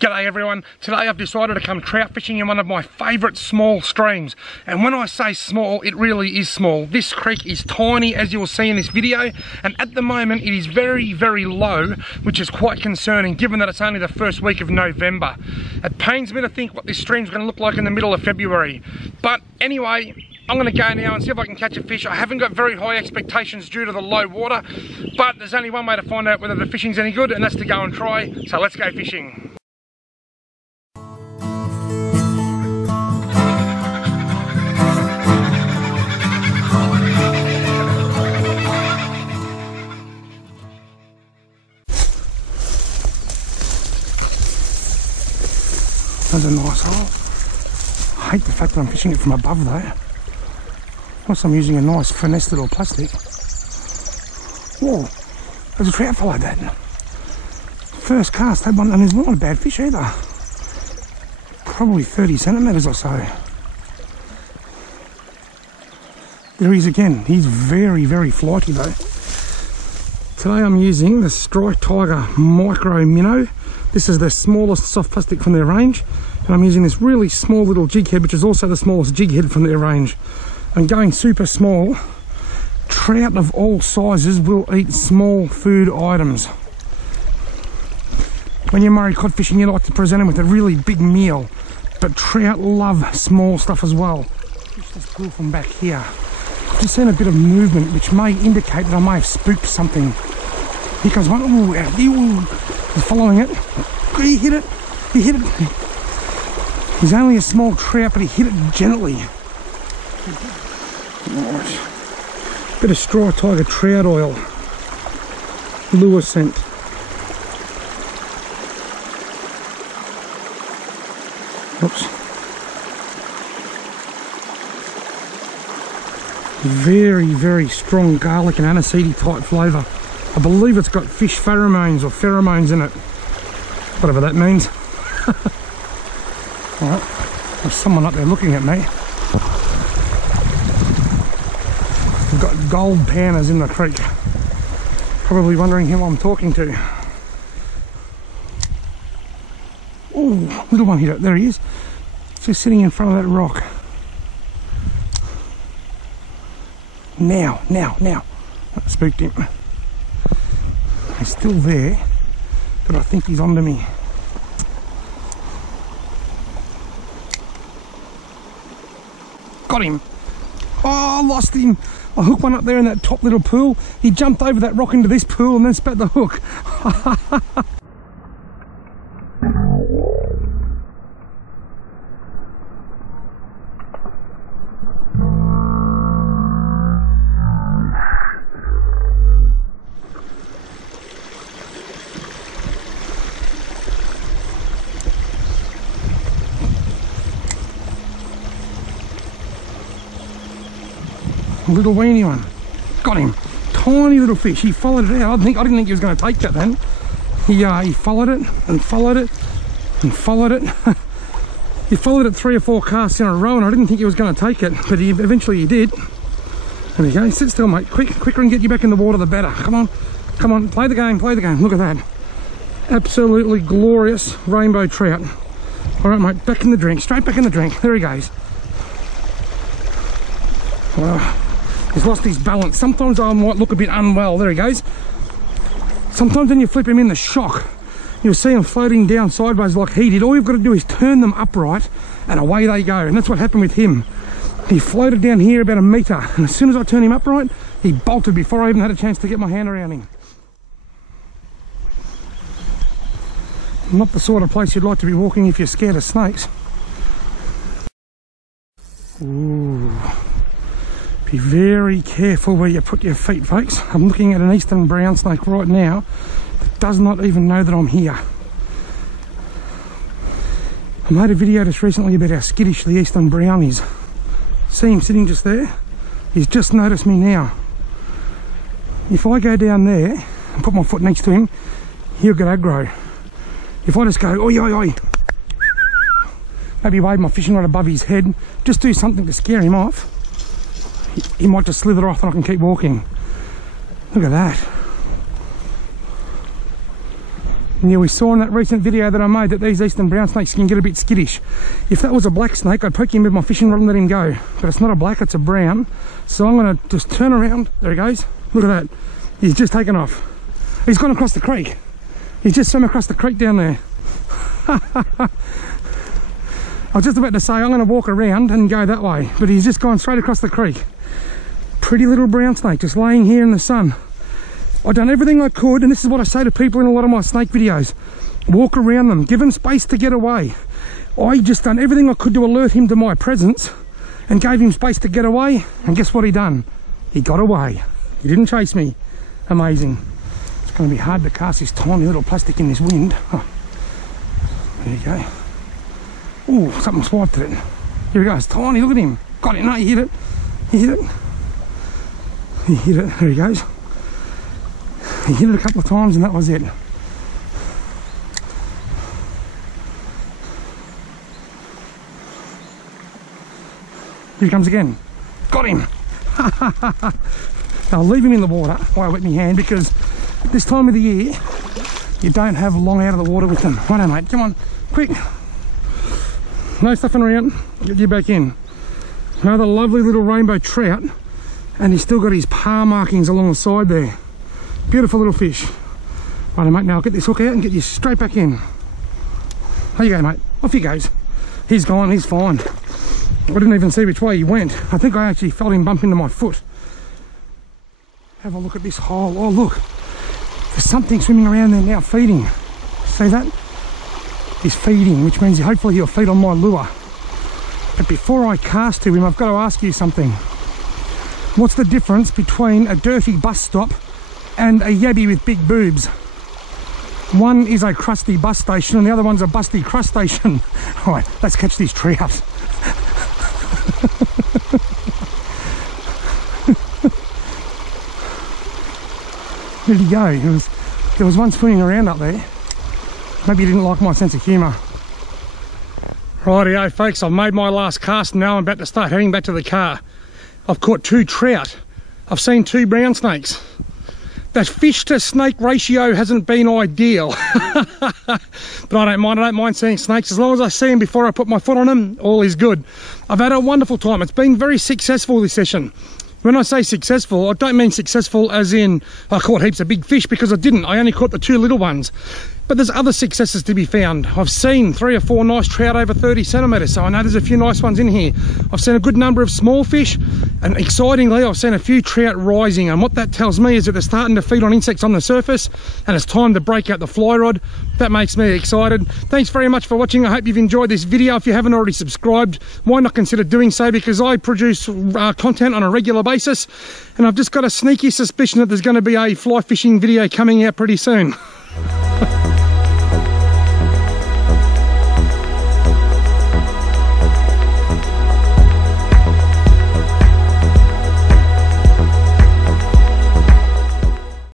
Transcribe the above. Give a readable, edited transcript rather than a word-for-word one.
G'day everyone, today I've decided to come trout fishing in one of my favourite small streams. And when I say small, it really is small. This creek is tiny, as you will see in this video, and at the moment it is very, very low, which is quite concerning given that it's only the first week of November. It pains me to think what this stream's going to look like in the middle of February. But anyway, I'm going to go now and see if I can catch a fish. I haven't got very high expectations due to the low water, but there's only one way to find out whether the fishing's any good, and that's to go and try. So let's go fishing. That's a nice hole. I hate the fact that I'm fishing it from above though. Plus I'm using a nice Finesse little plastic. Whoa, there's a trout followed that. First cast, that one, and it's not a bad fish either. Probably 30 centimetres or so. There he is again. He's very, very flighty though. Today I'm using the Strike Tiger Micro Minnow. This is the smallest soft plastic from their range, and I'm using this really small little jig head, which is also the smallest jig head from their range. I'm going super small. Trout of all sizes will eat small food items. When you're Murray cod fishing, you like to present them with a really big meal, but trout love small stuff as well. Fish this pool from back here. I've just seen a bit of movement, which may indicate that I may have spooked something. Here comes one. Ooh, ooh. He's following it. He hit it. He hit it. He's only a small trout, but he hit it gently. Right. Bit of Strike Tiger trout oil. Lure scent. Oops. Very, very strong garlic and aniseedy type flavour. I believe it's got fish pheromones or pheromones in it. Whatever that means. Alright, there's someone up there looking at me. We've got gold pannas in the creek. Probably wondering who I'm talking to. Oh, little one hit it. There he is. Just sitting in front of that rock. Now. That spooked him. He's still there, but I think he's onto me. Got him. Oh, I lost him. I hooked one up there in that top little pool. He jumped over that rock into this pool and then spat the hook. Little weeny one. Got him. Tiny little fish. He followed it out. I didn't think he was going to take that then. He followed it and followed it and followed it. He followed it 3 or 4 casts in a row, and I didn't think he was going to take it, but eventually he did. There we go. Sit still, mate. Quicker and get you back in the water the better. Come on. Play the game. Look at that. Absolutely glorious rainbow trout. All right, mate. Back in the drink. Straight back in the drink. There he goes. Well, he's lost his balance. Sometimes I might look a bit unwell. There he goes. Sometimes when you flip him in the shock, you'll see him floating down sideways like he did. All you've got to do is turn them upright and away they go. And that's what happened with him. He floated down here about 1 metre, and as soon as I turned him upright, he bolted before I even had a chance to get my hand around him. Not the sort of place you'd like to be walking if you're scared of snakes. Ooh. Be very careful where you put your feet, folks. I'm looking at an eastern brown snake right now that does not even know that I'm here. I made a video just recently about how skittish the eastern brown is. See him sitting just there? He's just noticed me now. If I go down there and put my foot next to him, he'll get aggro. If I just go, oi, oi, oi, maybe wave my fishing rod above his head, just do something to scare him off, he might just slither off and I can keep walking. Look at that. And yeah, we saw in that recent video that I made that these eastern brown snakes can get a bit skittish. If that was a black snake, I'd poke him with my fishing rod and let him go. But it's not a black, it's a brown. So I'm gonna just turn around. There he goes. Look at that. He's just taken off. He's gone across the creek. He's just swum across the creek down there. I was just about to say I'm gonna walk around and go that way, but he's just gone straight across the creek. Pretty little brown snake just laying here in the sun. I've done everything I could, and this is what I say to people in a lot of my snake videos. Walk around them, give them space to get away. I just done everything I could to alert him to my presence and gave him space to get away, and guess what he done? He got away. He didn't chase me. Amazing. It's going to be hard to cast this tiny little plastic in this wind. Oh. There you go. Ooh, something swiped at it. Here he goes, tiny, look at him. Got it, no, he hit it. He hit it. He hit it, there he goes. He hit it a couple of times and that was it. Here he comes again. Got him. I'll leave him in the water while I wet my hand, because this time of the year you don't have long out of the water with them. Righto, mate, come on, quick. No stuffing around, get you back in. Another lovely little rainbow trout, and he's still got his paw markings along the side there. Beautiful little fish. Righto, mate, now I'll get this hook out and get you straight back in. There you go, mate, off he goes. He's gone, he's fine. I didn't even see which way he went. I think I actually felt him bump into my foot. Have a look at this hole. Oh look, there's something swimming around there now feeding. See that? He's feeding, which means hopefully he'll feed on my lure. But before I cast to him, I've got to ask you something. What's the difference between a dirty bus stop and a yabby with big boobs? One is a crusty bus station and the other one's a busty crust station. All right, let's catch these trout. Where'd he go? There was one swimming around up there. Maybe he didn't like my sense of humour. Rightio folks, I've made my last cast and now I'm about to start heading back to the car. I've caught 2 trout. I've seen 2 brown snakes. That fish to snake ratio hasn't been ideal. But I don't mind seeing snakes. As long as I see them before I put my foot on them, all is good. I've had a wonderful time. It's been very successful, this session. When I say successful, I don't mean successful as in I caught heaps of big fish, because I didn't. I only caught the 2 little ones. But there's other successes to be found. I've seen 3 or 4 nice trout over 30 centimetres, so I know there's a few nice ones in here. I've seen a good number of small fish, and excitingly I've seen a few trout rising, and what that tells me is that they're starting to feed on insects on the surface and it's time to break out the fly rod. That makes me excited. Thanks very much for watching. I hope you've enjoyed this video. If you haven't already subscribed, why not consider doing so, because I produce content on a regular basis, and I've just got a sneaky suspicion that there's going to be a fly fishing video coming out pretty soon.